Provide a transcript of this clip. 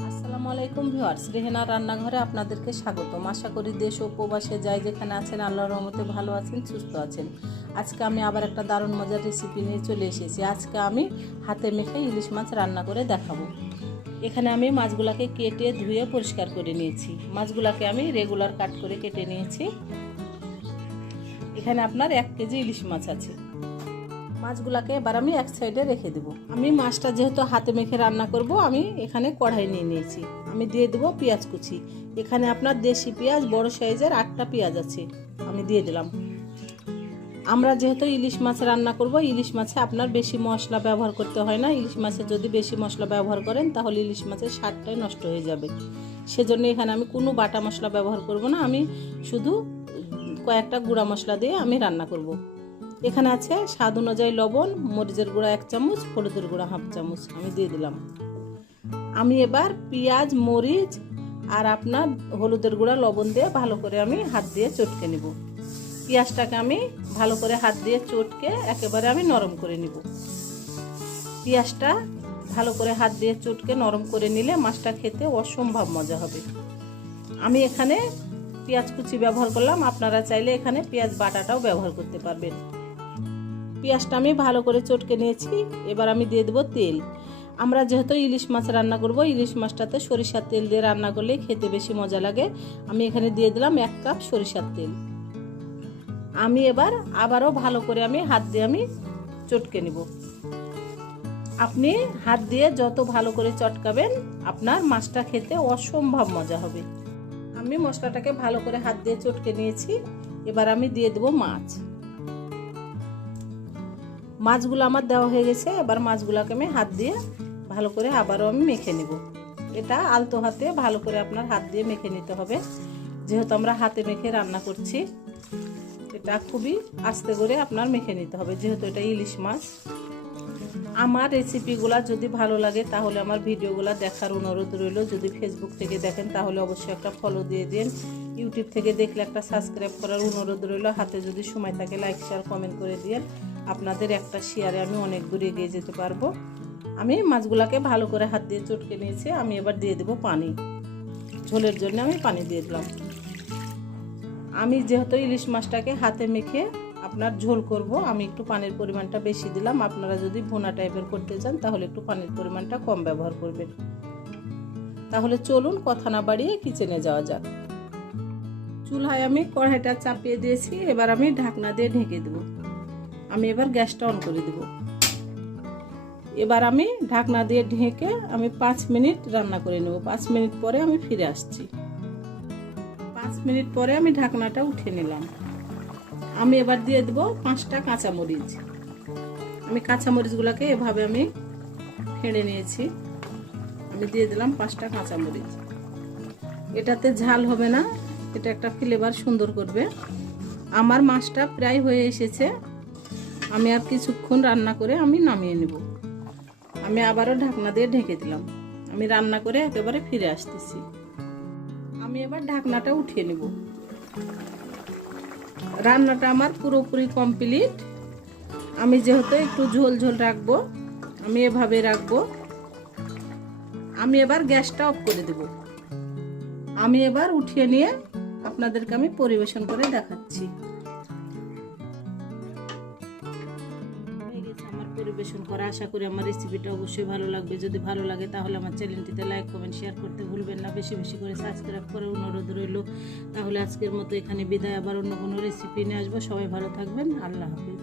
আসসালামু আলাইকুম ভিউয়ার্স, রেহেনার রান্নাঘরে আপনাদেরকে স্বাগতম। আশা করি দেশ ও প্রবাসে যাই যেখানে আছেন আল্লাহর রহমতে ভালো আছেন, সুস্থ আছেন। আজকে আমি আবার একটা দারুণ মজার রেসিপি নিয়ে চলে এসেছি। আজকে আমি হাতে মেখে ইলিশ মাছ রান্না করে দেখাবো। এখানে আমি মাছগুলোকে কেটে ধুয়ে পরিষ্কার করে নিয়েছি। মাছগুলোকে আমি রেগুলার কাট করে কেটে নিয়েছি। এখানে আপনার 1 কেজি ইলিশ মাছ আছে। মাছগুলাকে এবার আমি এক সাইডে রেখে দেব। আমি মাছটা যেহেতু হাতে মেখে রান্না করব, আমি এখানে কড়াই নিয়ে নিয়েছি। আমি দিয়ে দেব পেঁয়াজ কুচি। এখানে আপনার দেশি পেঁয়াজ বড় সাইজের 8টা পেঁয়াজ আছে, আমি দিয়ে দিলাম। আমরা যেহেতু ইলিশ মাছ রান্না করব, ইলিশ মাছে আপনার বেশি মশলা ব্যবহার করতে হয় না। ইলিশ মাছে যদি বেশি মশলা ব্যবহার করেন তাহলে ইলিশ মাছের স্বাদটাই নষ্ট হয়ে যাবে। সেজন্য এখানে আমি কোনো বাটা মশলা ব্যবহার করব না। আমি শুধু কয়েকটা গুঁড়া মশলা দিয়ে আমি রান্না করব। এখানে আছে স্বাদ অনুযায়ী লবণ, মরিচের গুঁড়া 1 চামচ, হলুদের গুঁড়া 1/2 চামচ আমি দিয়ে দিলাম। আমি এবার পেঁয়াজ, মরিচ আর আপনার হলুদের গুঁড়া, লবণ দিয়ে ভালো করে আমি হাত দিয়ে চটকে নেব। পেঁয়াজটাকে আমি ভালো করে হাত দিয়ে চটকে একেবারে আমি নরম করে নেব। পেঁয়াজটা ভালো করে হাত দিয়ে চটকে নরম করে নিলে মাছটা খেতে অসম্ভব মজা হবে। আমি এখানে পেঁয়াজ কুচি ব্যবহার করলাম, আপনারা চাইলে এখানে পেঁয়াজ বাটাটাও ব্যবহার করতে পারবেন। পেঁয়াজটা আমি ভালো করে চটকে নিয়েছি। এবার আমি দিয়ে দেবো তেল। আমরা যেহেতু ইলিশ মাছ রান্না করব, ইলিশ মাছটাতে সরিষার তেল দিয়ে রান্না করলে খেতে বেশি মজা লাগে। আমি এখানে দিয়ে দিলাম 1 কাপ সরিষার তেল। আমি এবার আবারও ভালো করে আমি হাত দিয়ে আমি চটকে নেব। আপনি হাত দিয়ে যত ভালো করে চটকাবেন আপনার মাছটা খেতে অসম্ভব মজা হবে। আমি মশলাটাকে ভালো করে হাত দিয়ে চটকে নিয়েছি। এবার আমি দিয়ে দেবো মাছ। মাছগুলো আমার দেওয়া হয়ে গেছে। এবার মাছগুলোকে আমি হাত দিয়ে ভালো করে আবারও আমি মেখে নেব। এটা আলতো হাতে ভালো করে আপনার হাত দিয়ে মেখে নিতে হবে। যেহেতু আমরা হাতে মেখে রান্না করছি, এটা খুবই আস্তে করে আপনার মেখে নিতে হবে, যেহেতু এটা ইলিশ মাছ। আমার রেসিপিগুলো যদি ভালো লাগে তাহলে আমার ভিডিওগুলো দেখার অনুরোধ রইল। যদি ফেসবুক থেকে দেখেন তাহলে অবশ্যই একটা ফলো দিয়ে দিন। ইউটিউব থেকে দেখলে একটা সাবস্ক্রাইব করার অনুরোধ রইল। হাতে যদি সময় থাকে লাইক, শেয়ার, কমেন্ট করে দিন। আপনাদের একটা শেয়ারে আমি অনেক দূরে এগিয়ে যেতে পারবো। আমি মাছগুলোকে ভালো করে হাত দিয়ে চটকে নিয়েছি। আমি এবার দিয়ে দেব পানি। ঝোলের জন্য আমি পানি দিয়ে দিলাম। আমি যেহেতু ইলিশ মাছটাকে হাতে মেখে আপনার ঝোল করব, আমি একটু পানির পরিমাণটা বেশি দিলাম। আপনারা যদি ভুনা টাইপের করতে চান তাহলে একটু পানির পরিমাণটা কম ব্যবহার করবেন। তাহলে চলুন কথা না বাড়িয়ে কিচেনে যাওয়া যাক। চুলায় আমি কড়াইটা চাপিয়ে দিয়েছি। এবার আমি ঢাকনা দিয়ে ঢেকে দেব। আমি এবার গ্যাসটা অন করে দেব। এবার আমি ঢাকনা দিয়ে ঢেকে আমি 5 মিনিট রান্না করে নেব। 5 মিনিট পরে আমি ফিরে আসছি। 5 মিনিট পরে আমি ঢাকনাটা উঠে নিলাম। আমি এবার দিয়ে দেব 5টা কাঁচামরিচ। আমি কাঁচামরিচগুলোকে এভাবে আমি ফেড়ে নিয়েছি। আমি দিয়ে দিলাম 5টা কাঁচামরিচ। এটাতে ঝাল হবে না, এটা একটা ফ্লেভার সুন্দর করবে। আমার মাছটা প্রায় হয়ে এসেছে। আমি আর কিছুক্ষণ রান্না করে আমি নামিয়ে নেব। আমি আবারও ঢাকনা দিয়ে ঢেকে দিলাম। আমি রান্না করে একেবারে ফিরে আসতেছি। আমি এবার ঢাকনাটা উঠিয়ে নেব। রান্নাটা আমার পুরোপুরি কমপ্লিট। আমি যেহেতু একটু ঝোল ঝোল রাখবো, আমি এভাবে রাখবো। আমি এবার গ্যাসটা অফ করে দেব। আমি এবার উঠিয়ে নিয়ে আপনাদেরকে আমি পরিবেশন করে দেখাচ্ছি। আমার পরিবেশন করা, আশা করি আমার রেসিপিটা অবশ্যই ভালো লাগবে। যদি ভালো লাগে তাহলে আমার চ্যানেলটিতে লাইক, কমেন্ট, শেয়ার করতে ভুলবেন না। বেশি বেশি করে সাবস্ক্রাইব করার অনুরোধ রইল। তাহলে আজকের মতো এখানে বিদায়। আবার অন্য কোনো রেসিপি নিয়ে আসবো। সবাই ভালো থাকবেন। আল্লাহ হাফেজ।